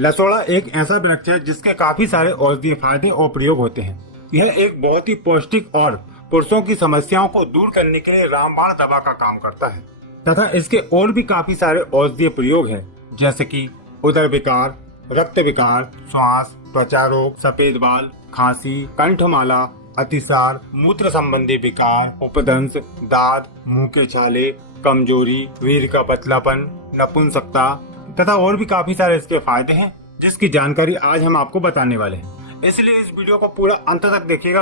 लसोड़ा एक ऐसा वृक्ष है जिसके काफी सारे औषधीय फायदे और प्रयोग होते हैं। यह एक बहुत ही पौष्टिक और पुरुषों की समस्याओं को दूर करने के लिए रामबाण दवा का काम करता है तथा इसके और भी काफी सारे औषधीय प्रयोग हैं, जैसे कि उदर विकार, रक्त विकार, श्वास, त्वचा रोग, सफेद बाल, खांसी, कंठमाला, अतिसार, मूत्र संबंधी विकार, उपदंश, दाद, मुंह के छाले, कमजोरी, वीर्य का पतलापन, नपुंसकता तथा और भी काफी सारे इसके फायदे हैं, जिसकी जानकारी आज हम आपको बताने वाले हैं। इसलिए इस वीडियो को पूरा अंत तक देखिएगा।